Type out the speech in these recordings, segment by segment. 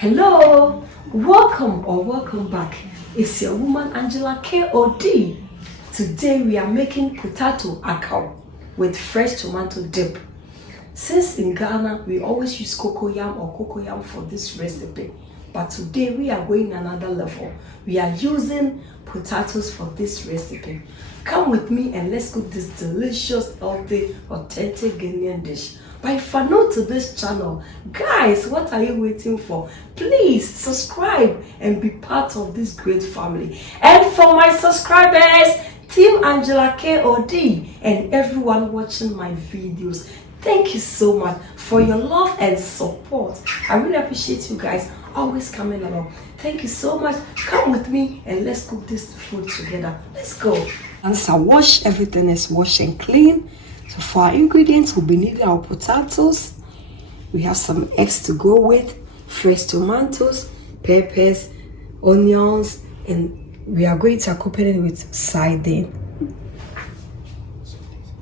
Hello, welcome back. It's your woman Angela KOD. Today we are making potato akaw with fresh tomato dip. Since in Ghana we always use cocoyam for this recipe, but today we are going another level. We are using potatoes for this recipe. Come with me and let's cook this delicious, healthy, authentic Ghanaian dish. But if you're new to this channel, guys, what are you waiting for? Please subscribe and be part of this great family. And for my subscribers, Team Angela KOD, and everyone watching my videos, thank you so much for your love and support. I really appreciate you guys always coming along. Thank you so much. Come with me and let's cook this food together. Let's go. Once I wash, everything is washed and clean. So for our ingredients, we'll be needing our potatoes. We have some eggs to go with, fresh tomatoes, peppers, onions, and we are going to accompany it with sardines.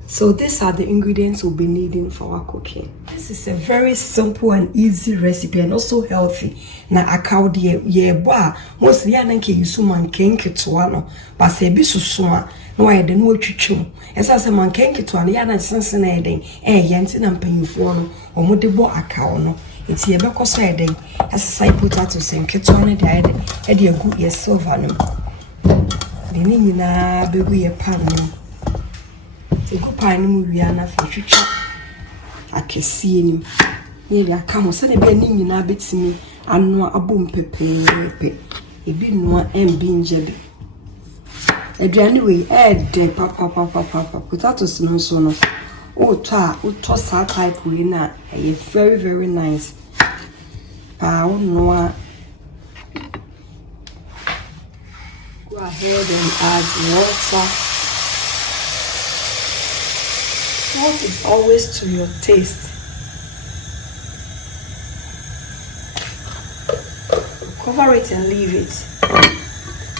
So these are the ingredients we'll be needing for our cooking. This is a very simple and easy recipe and also healthy. Na akaw de boa most ya na nke yusu man kenketwa no ba se bi susu a no aye de no atwitwum esa se man kenketwa no ya na sense na eden ye nti na mpanyimfo no omo de bo akaw no enti ye be koso eden esa potatoes nketwa no de aye de agu ye silver no de ni nyina be gu ye pan no ego pan no mu wia na fa twitwa akesie nim ye ya ka ho se de be ni nyina betimi anu abom pepepe ebi no embi njebe aduane we de papa potatoes no so no o to sa type we na very very nice pa no go ahead and add water. Salt is always to your taste. Cover it and leave it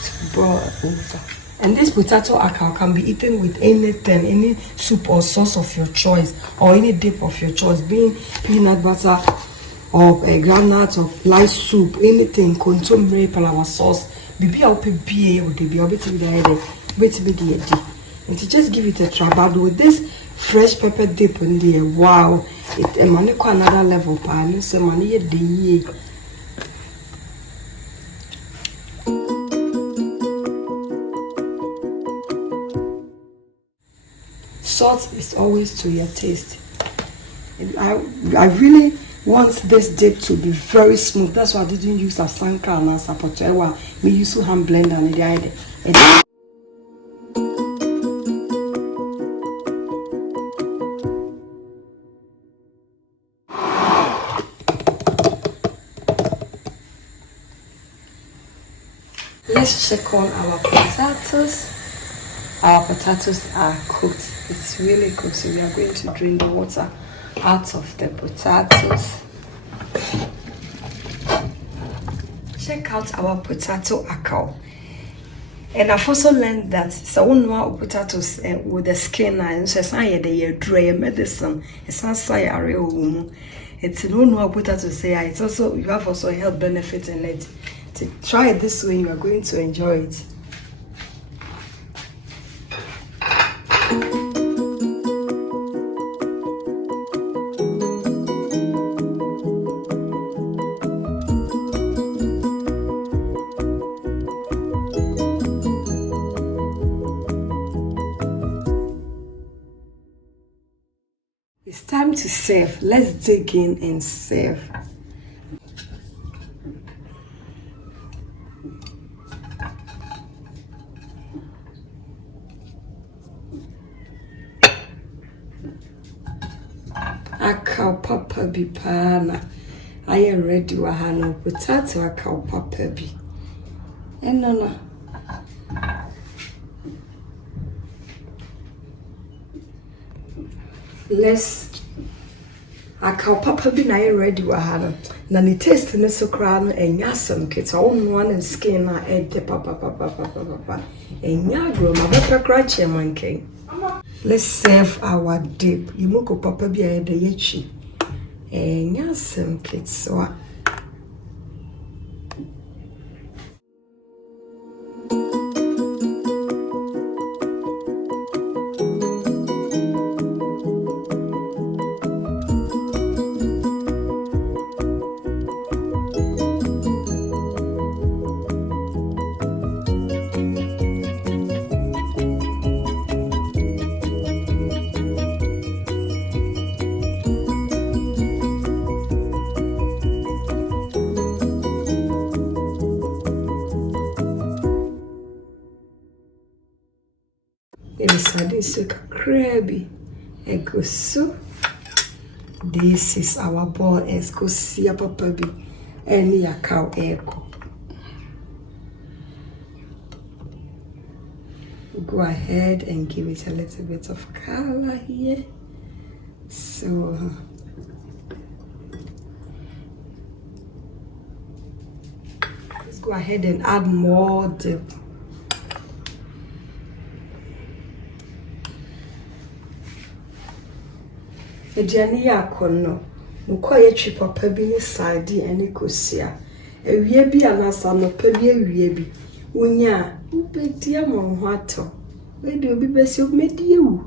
to boil over. And this potato akaw can be eaten with anything, any soup or sauce of your choice, or any dip of your choice, being peanut butter or a granite or light soup, anything, contemporary palawa sauce. Bibi a ope bie o de bi obeti bi de and to just give it a try. But with this fresh pepper dip in there, wow, it emane ko another level pa ni so mane ye de ye. Salt is always to your taste. I really want this dip to be very smooth. That's why I didn't use a sanka and a sapotewa. We use a hand blender and the Let's check on our potatoes. Our potatoes are cooked. It's really good. So we are going to drain the water out of the potatoes. Check out our potato akaw. And I've also learned that so one potatoes with the skin and so it's not the dry medicine. It's not say it's no potato say it's also you have also a health benefit in it. To try it this way, you are going to enjoy it. It's time to serve. Let's dig in and serve. Akaw papa bi pana. I am ready to have potato akaw papa bi. Enona. Let's akaw papa bi na I ready to have. Na ni taste ne so kra no enya asem keta won one and skin na ede papa. Enya agro ma better kra che manken. Let's serve our dip. You moko papa bi ede yechi. Enya asem ketwa. It is Sardines so crabby. Egusu. This is our ball. Egusi papa bi. Any Akaw eko. Go ahead and give it a little bit of color here. So let's go ahead and add more dip. Ejani yakono. Ukoye chi papa bi ni sardine ene kosia. Ewie bi anasa no pa bi ewie bi. Wonya ubedi amon ho ato. We do obi besi obedi ewu.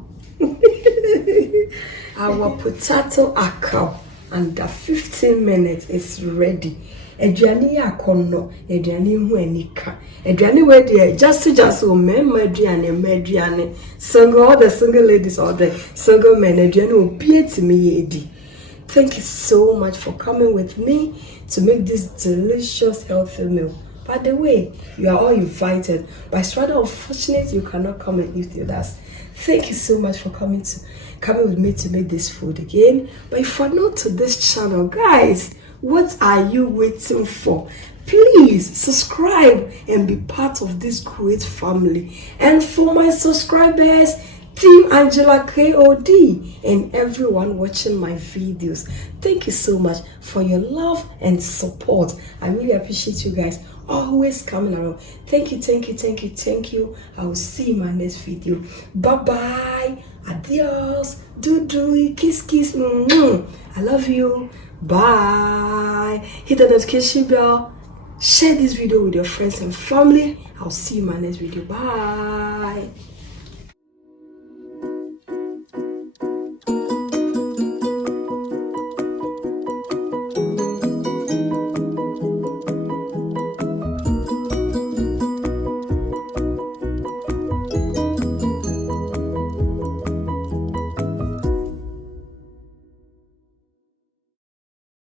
Our potato akaw under 15 minutes is ready. Aduane yakono, aduane hu anika. Aduane we dey just o mema aduane. Single all the single ladies all the single men aduane obi etimi yedi. Thank you so much for coming with me to make this delicious healthy meal. By the way, you are all invited, but it's rather unfortunate you cannot come and eat with us. Thank you so much for coming with me to make this food again. But if you're not to this channel, guys, what are you waiting for? Please subscribe and be part of this great family. And for my subscribers, Team Angela KOD, and everyone watching my videos, thank you so much for your love and support. I really appreciate you guys always coming around. Thank you. I will see you in my next video. Bye bye, adios, do kiss. I love you. Bye. Hit the notification bell. Share this video with your friends and family. I'll see you in my next video. Bye.